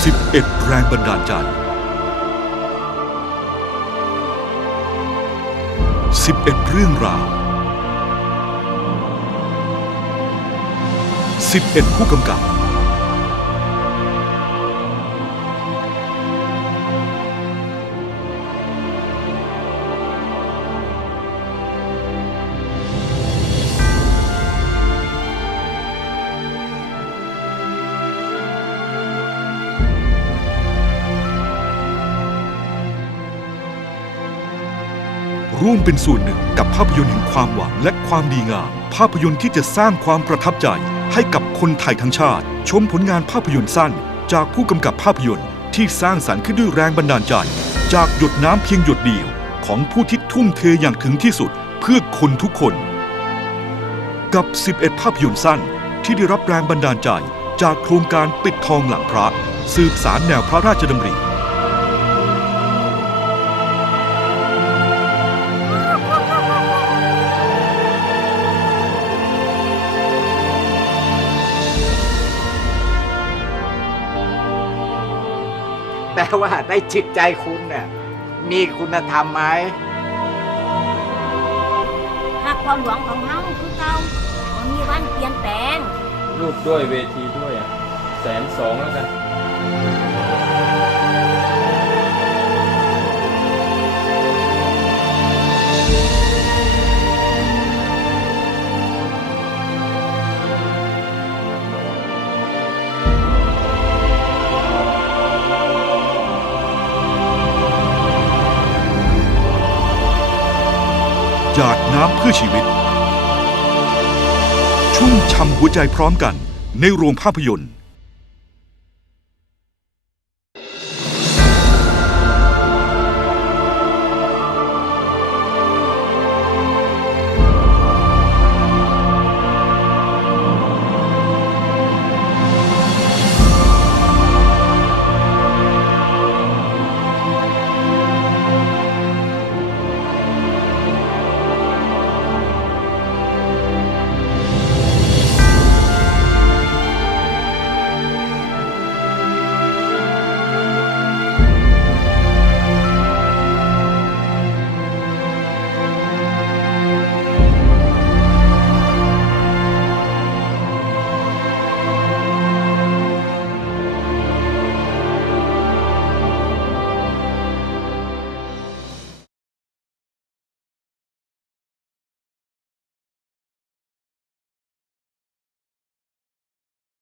11 แรงบันดาลใจ 11 เรื่องราว 11 ผู้กำกับ ร่วมเป็นส่วนหนึ่งกับภาพยนตร์แห่งความหวังและความดีงาม ภาพยนตร์ที่จะสร้างความประทับใจให้กับคนไทยทั้งชาติ ชมผลงานภาพยนตร์สั้น จากผู้กำกับภาพยนตร์ที่สร้างสรรค์ขึ้นด้วยแรงบันดาลใจ จากหยดน้ำเพียงหยดเดียว ของผู้ที่ทุ่มเทอย่างถึงที่สุดเพื่อคนทุกคน กับ 11 ภาพยนตร์สั้นที่ได้รับแรงบันดาลใจ จากโครงการปิดทองหลังพระ สืบสารแนวพระราชดำริ แต่ว่าในจิตใจคุณเนี่ยมีคุณธรรมไหมหากความหวังของเฮาคือเก่าบ่มีวันเปลี่ยนแปลงรูปด้วยเวทีด้วยอะแสนสองแล้วกัน หยาดน้ำเพื่อชีวิต ชุ่มช่ำหัวใจพร้อมกันในโรงภาพยนตร์